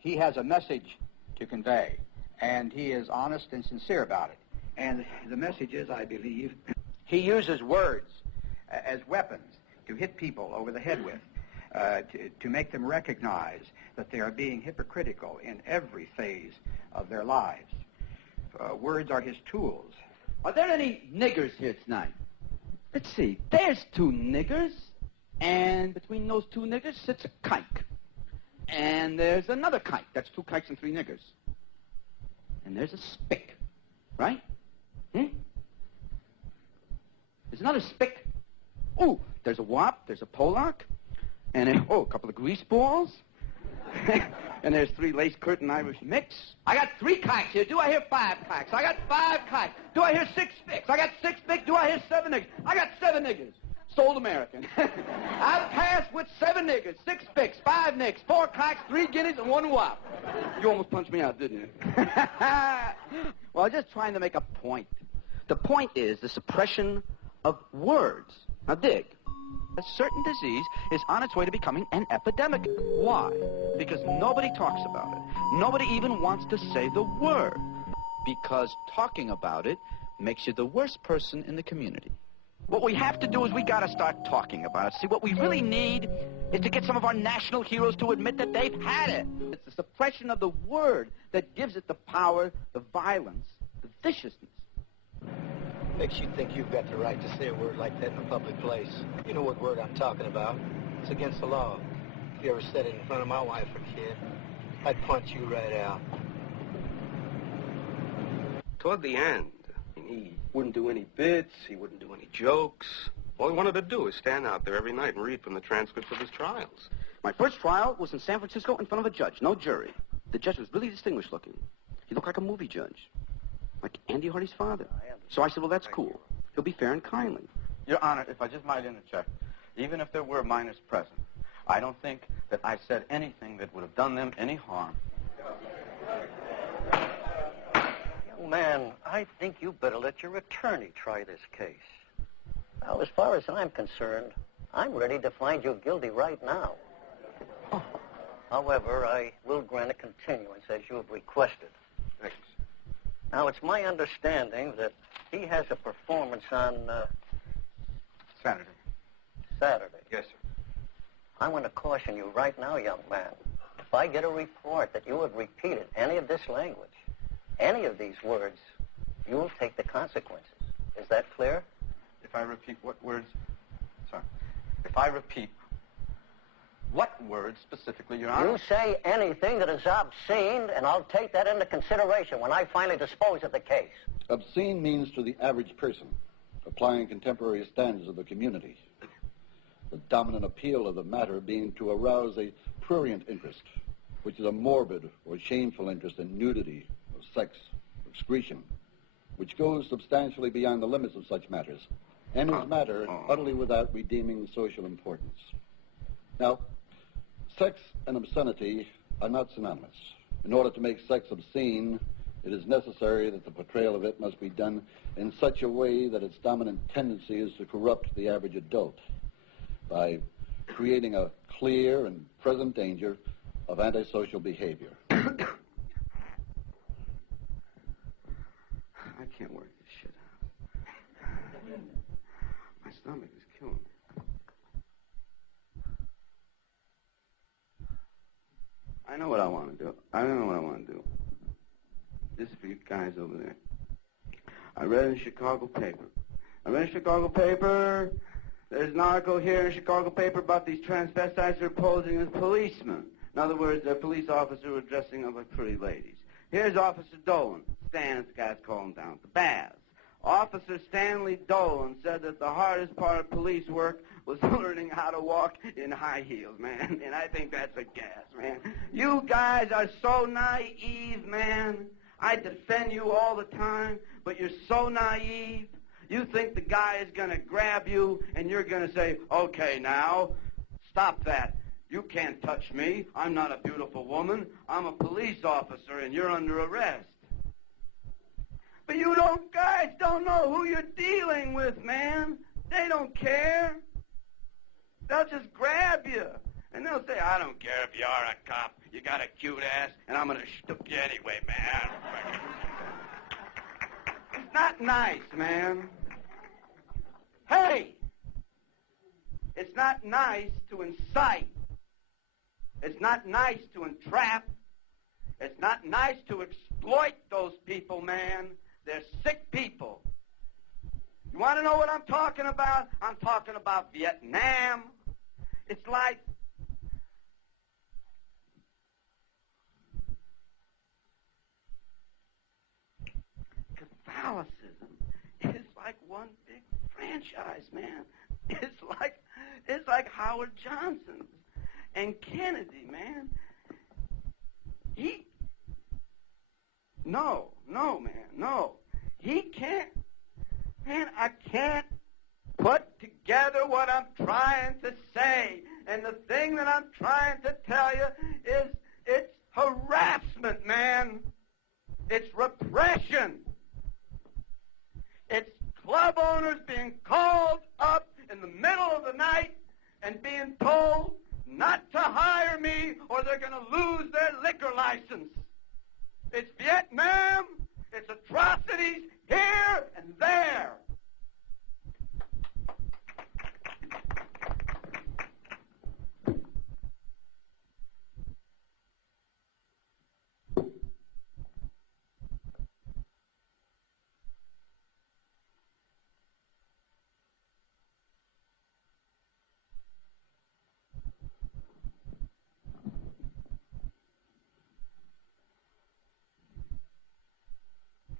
He has a message to convey, and he is honest and sincere about it. And the message is, I believe, he uses words as weapons to hit people over the head with, to make them recognize that they are being hypocritical in every phase of their lives. Words are his tools. Are there any niggers here tonight? Let's see. There's two niggers, and between those two niggers sits a kike. And there's another kike. That's two kikes and three niggers. And there's a spick, right? There's another spick. Oh, there's a wop, there's a Polak, and a couple of grease balls. And there's three lace curtain Irish mix. I got three kikes here. Do I hear five kikes? I got five kikes. Do I hear six spicks? I got six spicks. Do I hear seven niggers? I got seven niggers. Sold American. I've passed with seven niggers, six spicks, five nicks, four kikes, three guineas, and one wop. You almost punched me out, didn't you? Well, I'm just trying to make a point. The point is the suppression of words. Now, dig. A certain disease is on its way to becoming an epidemic. Why? Because nobody talks about it. Nobody even wants to say the word. Because talking about it makes you the worst person in the community. What we have to do is we got to start talking about it. See, what we really need is to get some of our national heroes to admit that they've had it. It's the suppression of the word that gives it the power, the violence, the viciousness. Makes you think you've got the right to say a word like that in a public place. You know what word I'm talking about. It's against the law. If you ever said it in front of my wife or kid, I'd punch you right out. Toward the end, he wouldn't do any bits, he wouldn't do any jokes. All he wanted to do is stand out there every night and read from the transcripts of his trials. My first trial was in San Francisco in front of a judge, no jury. The judge was really distinguished looking. He looked like a movie judge, like Andy Hardy's father. So I said, well, that's cool. He'll be fair and kindly. Your Honor, if I just might interject, even if there were minors present, I don't think that I said anything that would have done them any harm. Young man, I think you better let your attorney try this case. Now, as far as I'm concerned, I'm ready to find you guilty right now. However, I will grant a continuance as you have requested. Thanks. Now, it's my understanding that he has a performance on Saturday. Saturday. Yes, sir. I want to caution you right now, young man. If I get a report that you have repeated any of this language, any of these words, you will take the consequences. Is that clear? If I repeat what words? Sorry. If I repeat what words specifically, Your Honor? You say anything that is obscene, and I'll take that into consideration when I finally dispose of the case. Obscene means to the average person, applying contemporary standards of the community. The dominant appeal of the matter being to arouse a prurient interest, which is a morbid or shameful interest in nudity, or sex, or excretion, which goes substantially beyond the limits of such matters, and is matter utterly without redeeming social importance. Now, sex and obscenity are not synonymous. In order to make sex obscene, it is necessary that the portrayal of it must be done in such a way that its dominant tendency is to corrupt the average adult by creating a clear and present danger of antisocial behavior. I can't work this shit out. My stomach is killing me. I know what I want to do. I don't know what I want to do. This is for you guys over there. I read in the Chicago paper. There's an article here in the Chicago paper about these transvestites who are posing as policemen. In other words, they're police officers who are dressing up like pretty ladies. Here's Officer Dolan. Stan, this guy's calling down the baths. Officer Stanley Dolan said that the hardest part of police work was learning how to walk in high heels, man. And I think that's a gas, man. You guys are so naive, man. I defend you all the time, but you're so naive. You think the guy is going to grab you and you're going to say, okay, now, stop that. You can't touch me. I'm not a beautiful woman. I'm a police officer and you're under arrest. But you guys don't know who you're dealing with, man. They don't care. They'll just grab you. And they'll say, I don't care if you are a cop. You got a cute ass, and I'm going to shtook you anyway, man. It's not nice, man. Hey! It's not nice to incite. It's not nice to entrap. It's not nice to exploit those people, man. They're sick people. You want to know what I'm talking about? I'm talking about Vietnam. It's like Catholicism is like one big franchise, man. It's like Howard Johnson's and Kennedy, man. No. He can't. Man, I can't put together what I'm trying to say. And the thing that I'm trying to tell you is it's harassment, man. It's repression. It's club owners being called up in the middle of the night and being told not to hire me or they're going to lose their liquor license. It's Vietnam. It's atrocities here and there.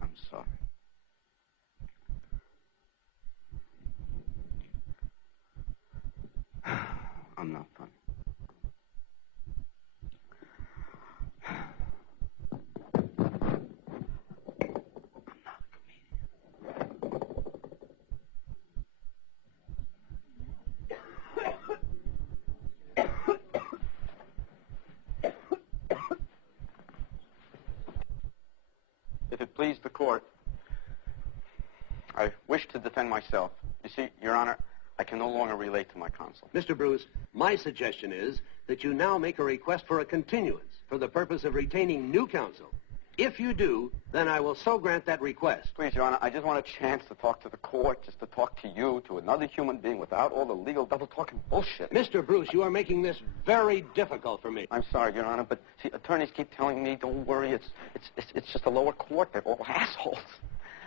I'm sorry. I'm not funny. I'm not a comedian. If it please the court, I wish to defend myself. You see, Your Honor, I can no longer relate to my counsel. Mr. Bruce, my suggestion is that you now make a request for a continuance for the purpose of retaining new counsel. If you do, then I will so grant that request. Please, Your Honor, I just want a chance to talk to the court, just to talk to you, to another human being without all the legal double-talking bullshit. Mr. Bruce, you are making this very difficult for me. I'm sorry, Your Honor, but see, attorneys keep telling me, don't worry, it's just a lower court. They're all assholes.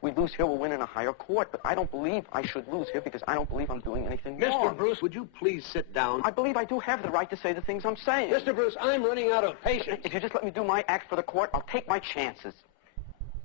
We lose here, we'll win in a higher court, but I don't believe I should lose here because I don't believe I'm doing anything wrong. Mr. Bruce, would you please sit down? I believe I do have the right to say the things I'm saying. Mr. Bruce, I'm running out of patience. If you just let me do my act for the court, I'll take my chances.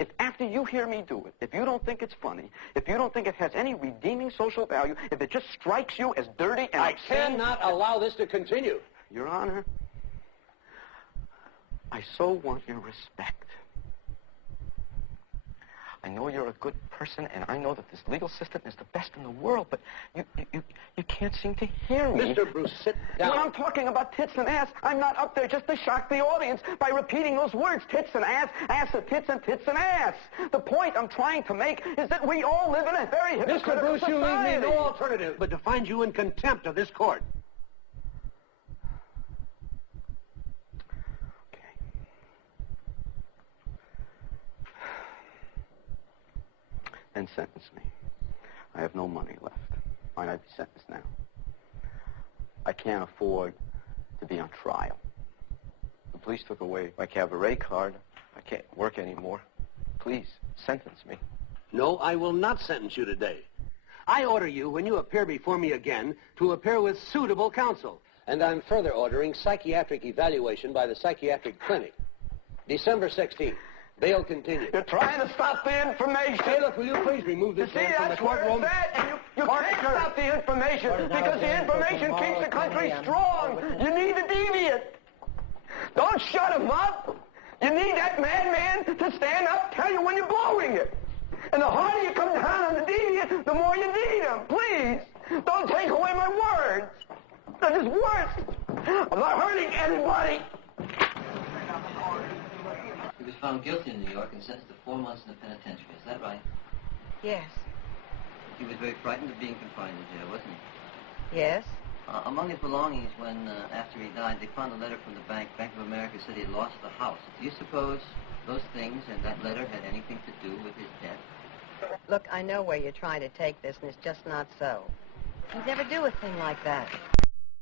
If after you hear me do it, if you don't think it's funny, if you don't think it has any redeeming social value, if it just strikes you as dirty and I cannot allow this to continue. Your Honor, I so want your respect. I know you're a good person, and I know that this legal system is the best in the world, but you can't seem to hear me. Mr. Bruce, sit down. When I'm talking about tits and ass, I'm not up there just to shock the audience by repeating those words, tits and ass to tits and ass. The point I'm trying to make is that we all live in a very hypocritical Mr. Bruce, society. you leave me no alternative but to find you in contempt of this court. Then sentence me. I have no money left. Might I be sentenced now? I can't afford to be on trial. The police took away my cabaret card. I can't work anymore. Please, sentence me. No, I will not sentence you today. I order you, when you appear before me again, to appear with suitable counsel. And I'm further ordering psychiatric evaluation by the psychiatric clinic. December 16th. Bail continued. You're trying to stop the information. Hey, look, will you please remove this man from the courtroom? And you can't stop the information because the information keeps the country strong. You need a deviant. Don't shut him up. You need that madman to stand up, tell you when you're blowing it. And the harder you come down on the deviant, the more you need him. Please, don't take away my words. They're just words. I'm not hurting anybody. He was found guilty in New York and sentenced to 4 months in the penitentiary. Is that right? Yes. He was very frightened of being confined in jail, wasn't he? Yes. Among his belongings, when after he died, they found a letter from the bank. Bank of America said he had lost the house. Do you suppose those things and that letter had anything to do with his death? Look, I know where you're trying to take this, and it's just not so. He'd never do a thing like that.